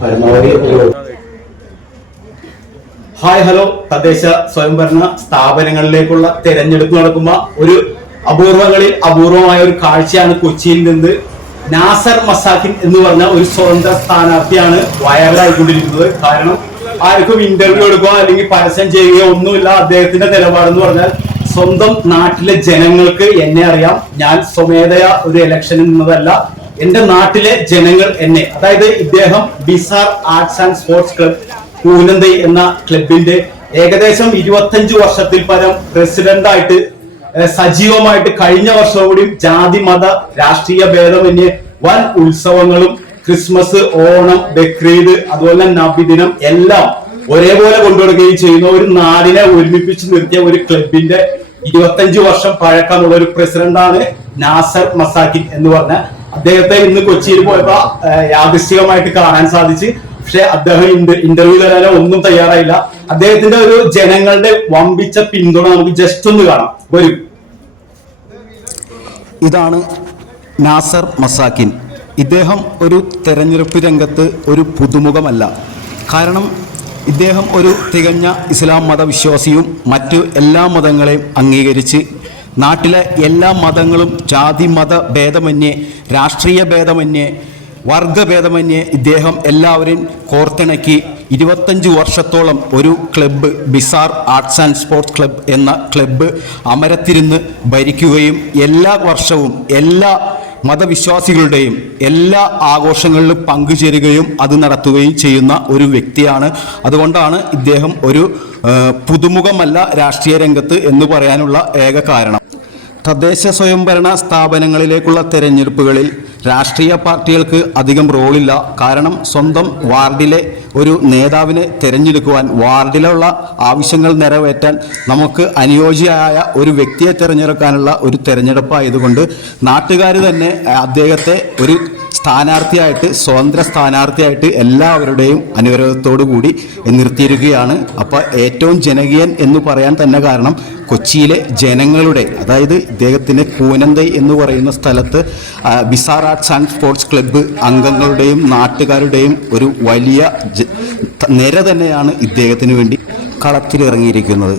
പരമാവധി hi hello. തദ്ദേശ സ്വയംഭരണ സ്ഥാപനങ്ങളിലേക്കുള്ള തെരഞ്ഞെടുപ്പ് നടക്കുമ്പോ ഒരു അപൂർവങ്ങളിൽ അപൂർവമായ ഒരു കാഴ്ചയാണ് കൊച്ചിയിൽ നിന്ന് നാസർ മസാഖിൻ എന്ന് പറഞ്ഞ ഒരു സ്വതന്ത്ര സ്ഥാനാർത്ഥിയാണ് വയറലായിക്കൊണ്ടിരിക്കുന്നത് കാരണം ആർക്കും ഇന്റർവ്യൂ എടുക്കുക അല്ലെങ്കിൽ പരസ്യം ചെയ്യുകയോ ഒന്നുമില്ല. അദ്ദേഹത്തിന്റെ നിലപാടെന്ന് പറഞ്ഞാൽ സ്വന്തം നാട്ടിലെ ജനങ്ങൾക്ക് എന്നെ അറിയാം. ഞാൻ സ്വമേധയാ ഒരു ഇലക്ഷനിൽ നിന്നതല്ല. എന്റെ നാട്ടിലെ ജനങ്ങൾ എന്നെ അതായത് ഇദ്ദേഹം bizarre arts and sports club Koonanthai എന്ന ക്ലബിന്റെ ഏകദേശം ഇരുപത്തഞ്ച് വർഷത്തിൽ പരം പ്രസിഡന്റായിട്ട് സജീവമായിട്ട് കഴിഞ്ഞ വർഷവും കൂടി ജാതി മത രാഷ്ട്രീയ ഭേദമന്യേ വൻ ഉത്സവങ്ങളും ക്രിസ്മസ് ഓണം ബക്രീദ് അതുപോലെ നബിദിനം എല്ലാം ഒരേപോലെ കൊണ്ടുവരികയും ചെയ്യുന്ന ഒരു നാടിനെ ഒരുമിപ്പിച്ച് നിർത്തിയ ഒരു ക്ലബിന്റെ ഇരുപത്തഞ്ച് വർഷം പഴക്കമുള്ള ഒരു പ്രസിഡന്റാണ് നാസർ മസാക്കിൻ എന്ന് പറഞ്ഞ അദ്ദേഹത്തെ ഇന്ന് കൊച്ചിയിൽ പോയപ്പോ യാദൃശ്ചികമായിട്ട് കാണാൻ സാധിച്ച്. പക്ഷെ അദ്ദേഹം ഇന്റർവ്യൂ തരാനോ ഒന്നും തയ്യാറായില്ല. അദ്ദേഹത്തിന്റെ ഒരു ജനങ്ങളുടെ വമ്പിച്ച പിന്തുണ നമുക്ക് ജസ്റ്റ് ഒന്ന് കാണാം. വരും. ഇതാണ് നാസർ മസാക്കിൻ. ഇദ്ദേഹം ഒരു തെരഞ്ഞെടുപ്പ് രംഗത്ത് ഒരു പുതുമുഖമല്ല. കാരണം ഇദ്ദേഹം ഒരു തികഞ്ഞ ഇസ്ലാം മതവിശ്വാസിയും മറ്റു എല്ലാ മതങ്ങളെയും അംഗീകരിച്ച് നാട്ടിലെ എല്ലാ മതങ്ങളും ജാതി മത ഭേദമന്യേ രാഷ്ട്രീയ ഭേദമന്യേ വർഗഭേദമന്യേ ഇദ്ദേഹം എല്ലാവരും കോർത്തിണക്കി ഇരുപത്തഞ്ച് വർഷത്തോളം ഒരു club bizarre arts and sports club എന്ന ക്ലബ്ബ് അമരത്തിരുന്ന് ഭരിക്കുകയും എല്ലാ വർഷവും എല്ലാ മതവിശ്വാസികളുടെയും എല്ലാ ആഘോഷങ്ങളിലും പങ്കുചേരുകയും അത് നടത്തുകയും ചെയ്യുന്ന ഒരു വ്യക്തിയാണ്. അതുകൊണ്ടാണ് ഇദ്ദേഹം ഒരു പുതുമുഖമല്ല രാഷ്ട്രീയ രംഗത്ത് എന്ന് പറയാനുള്ള ഏക കാരണം. തദ്ദേശ സ്വയംഭരണ സ്ഥാപനങ്ങളിലേക്കുള്ള തെരഞ്ഞെടുപ്പുകളിൽ രാഷ്ട്രീയ പാർട്ടികൾക്ക് അധികം റോളില്ല. കാരണം സ്വന്തം വാർഡിലെ ഒരു നേതാവിനെ തിരഞ്ഞെടുക്കുവാൻ വാർഡിലുള്ള ആവശ്യങ്ങൾ നിറവേറ്റാൻ നമുക്ക് അനുയോജ്യമായ ഒരു വ്യക്തിയെ തിരഞ്ഞെടുക്കാനുള്ള ഒരു തിരഞ്ഞെടുപ്പായതുകൊണ്ട് നാട്ടുകാർ തന്നെ അദ്ദേഹത്തെ ഒരു സ്ഥാനാർത്ഥിയായിട്ട് സ്വതന്ത്ര സ്ഥാനാർത്ഥിയായിട്ട് എല്ലാവരുടെയും അനുഗ്രഹത്തോടു കൂടി നിർത്തിയിരിക്കുകയാണ്. അപ്പോൾ ഏറ്റവും ജനകീയൻ എന്ന് പറയാൻ തന്നെ കാരണം കൊച്ചിയിലെ ജനങ്ങളുടെ അതായത് ഇദ്ദേഹത്തിന് കൂനന്തൈ എന്ന് പറയുന്ന സ്ഥലത്ത് bizarre arts and sports club അംഗങ്ങളുടെയും നാട്ടുകാരുടെയും ഒരു വലിയ നിര തന്നെയാണ് ഇദ്ദേഹത്തിന് വേണ്ടി കളത്തിലിറങ്ങിയിരിക്കുന്നത്.